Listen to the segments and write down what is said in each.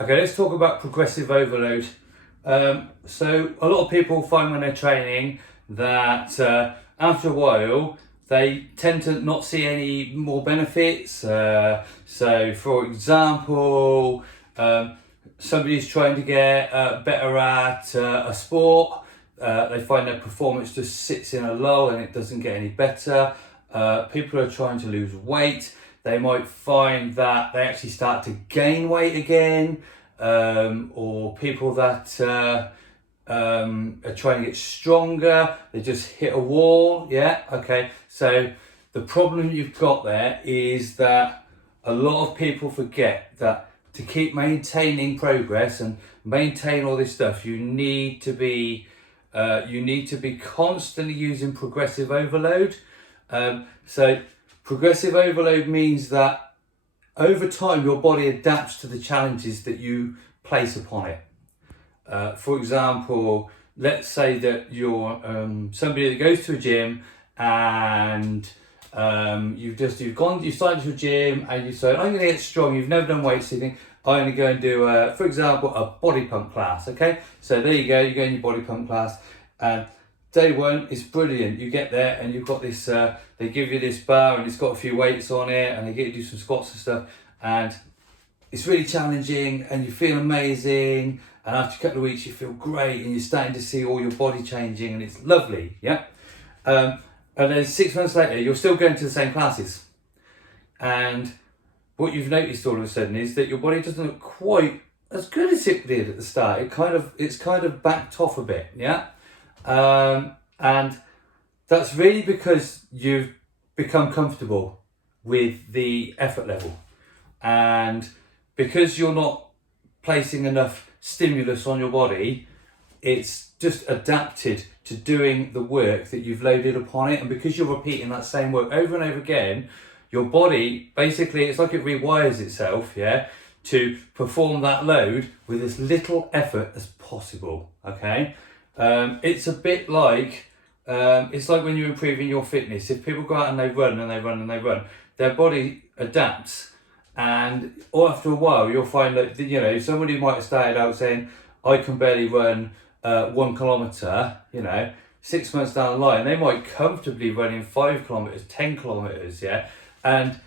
Okay, let's talk about progressive overload. So a lot of people find when they're training that after a while they tend to not see any more benefits. So for example, somebody's trying to get better at a sport. They find their performance just sits in a lull and it doesn't get any better. People are trying to lose weight. They might find that they actually start to gain weight again, or people that are trying to get stronger, they just hit a wall. Yeah, okay. So the problem you've got there is that a lot of people forget that to keep maintaining progress and maintain all this stuff, you need to be constantly using progressive overload. So progressive overload means that over time your body adapts to the challenges that you place upon it. For example, let's say that you're somebody that goes to a gym and you've started your gym and you say, I'm going to get strong. You've never done weights, so you think, I'm going to go and do, for example, a body pump class. Okay, so there you go in your body pump class, and day one is brilliant. You get there and you've got this, they give you this bar and it's got a few weights on it and they get you to do some squats and stuff, and it's really challenging and you feel amazing, and after a couple of weeks you feel great and you're starting to see all your body changing and it's lovely, yeah? And then 6 months later you're still going to the same classes, and what you've noticed all of a sudden is that your body doesn't look quite as good as it did at the start. It's kind of backed off a bit, yeah? And that's really because you've become comfortable with the effort level, and because you're not placing enough stimulus on your body, it's just adapted to doing the work that you've loaded upon it. And because you're repeating that same work over and over again, your body basically, it's like it rewires itself, yeah, to perform that load with as little effort as possible. Okay. It's a bit like, it's like when you're improving your fitness. If people go out and they run and they run and they run, their body adapts, and after a while you'll find that, you know, somebody might have started out saying, I can barely run 1 kilometre, you know, 6 months down the line, they might comfortably run in 5 kilometres, 10 kilometres, yeah? And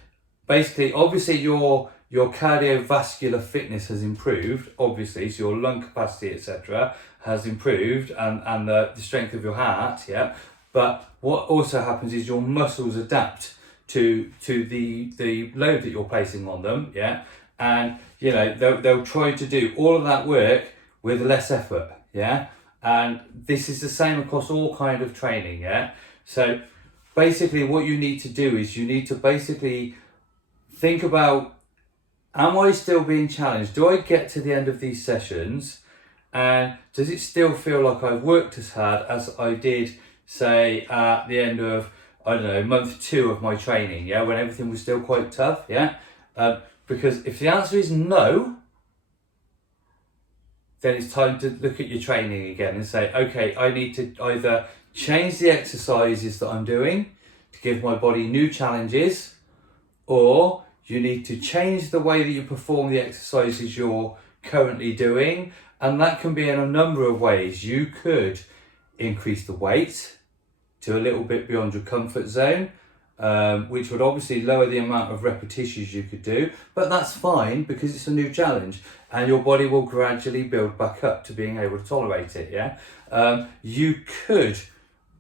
basically, obviously your cardiovascular fitness has improved, obviously, so your lung capacity, etc., has improved, and the strength of your heart, yeah. But what also happens is your muscles adapt to the load that you're placing on them, yeah. And you know they'll try to do all of that work with less effort, yeah. And this is the same across all kind of training, yeah. So basically, what you need to do is you need to basically think about, am I still being challenged? Do I get to the end of these sessions and does it still feel like I've worked as hard as I did, say, at the end of, I don't know, month 2 of my training, yeah, when everything was still quite tough, yeah? Because if the answer is no, then it's time to look at your training again and say, okay, I need to either change the exercises that I'm doing to give my body new challenges, or you need to change the way that you perform the exercises you're currently doing. And that can be in a number of ways. You could increase the weight to a little bit beyond your comfort zone, which would obviously lower the amount of repetitions you could do, but that's fine because it's a new challenge and your body will gradually build back up to being able to tolerate it, yeah? You could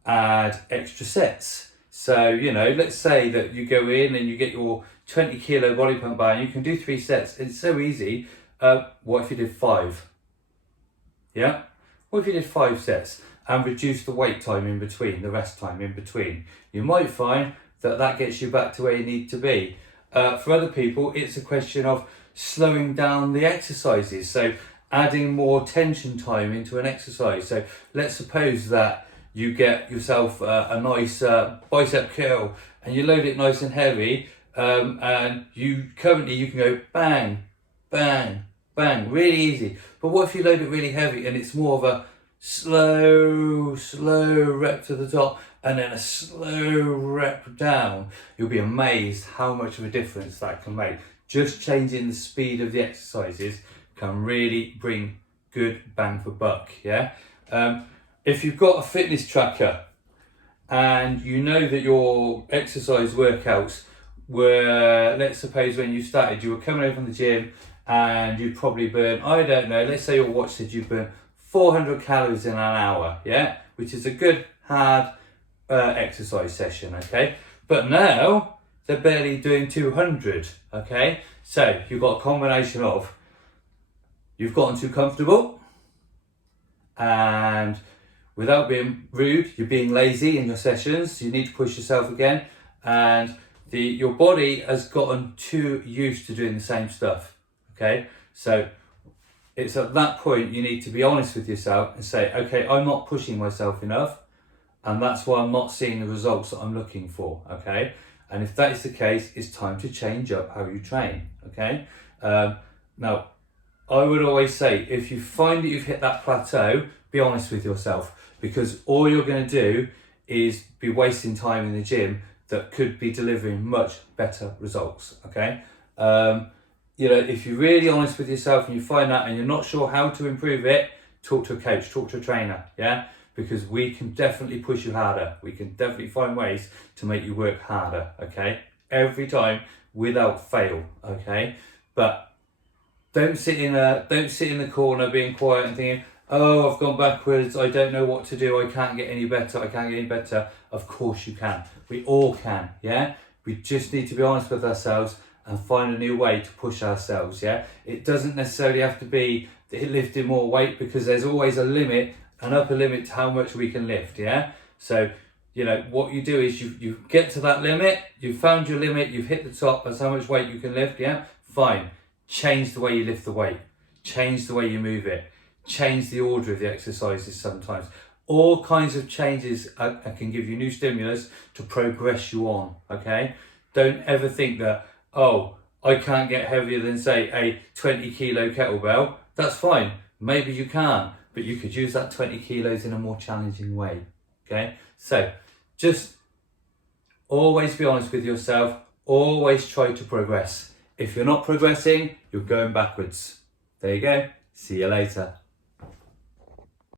add extra sets. So, you know, let's say that you go in and you get your 20 kilo body pump bar and you can do 3 sets. It's so easy. What if you did 5? Yeah? What if you did 5 sets and reduce the wait time in between, the rest time in between? You might find that that gets you back to where you need to be. For other people, it's a question of slowing down the exercises. So adding more tension time into an exercise. So let's suppose that you get yourself a nice bicep curl and you load it nice and heavy, and you can go bang, bang, bang, really easy. But what if you load it really heavy and it's more of a slow rep to the top and then a slow rep down? You'll be amazed how much of a difference that can make. Just changing the speed of the exercises can really bring good bang for buck, yeah? If you've got a fitness tracker and you know that your exercise workouts were, let's suppose when you started, you were coming over from the gym and you probably burn, I don't know, let's say your watch said you burn 400 calories in an hour, yeah? Which is a good hard exercise session, okay? But now they're barely doing 200, okay? So you've got a combination of you've gotten too comfortable, and without being rude, you're being lazy in your sessions. You need to push yourself again, and your body has gotten too used to doing the same stuff, okay? So it's at that point you need to be honest with yourself and say, okay, I'm not pushing myself enough, and that's why I'm not seeing the results that I'm looking for, okay? And if that is the case, it's time to change up how you train, okay? Now, I would always say, if you find that you've hit that plateau, be honest with yourself, because all you're going to do is be wasting time in the gym that could be delivering much better results, okay? You know, if you're really honest with yourself and you find that and you're not sure how to improve it, talk to a coach, talk to a trainer, yeah? Because we can definitely push you harder. We can definitely find ways to make you work harder, okay? Every time, without fail, okay? But don't sit in the corner being quiet and thinking, oh, I've gone backwards, I don't know what to do, I can't get any better, Of course you can. We all can, yeah? We just need to be honest with ourselves and find a new way to push ourselves, yeah? It doesn't necessarily have to be lifting more weight, because there's always a limit, an upper limit to how much we can lift, yeah? So, you know, what you do is you get to that limit, you've found your limit, you've hit the top, that's how much weight you can lift, yeah? Fine. Change the way you lift the weight. Change the way you move it. Change the order of the exercises sometimes. All kinds of changes can give you new stimulus to progress you on, okay? Don't ever think that, oh, I can't get heavier than, say, a 20 kilo kettlebell. That's fine. Maybe you can, but you could use that 20 kilos in a more challenging way, okay? So just always be honest with yourself. Always try to progress. If you're not progressing, you're going backwards. There you go. See you later.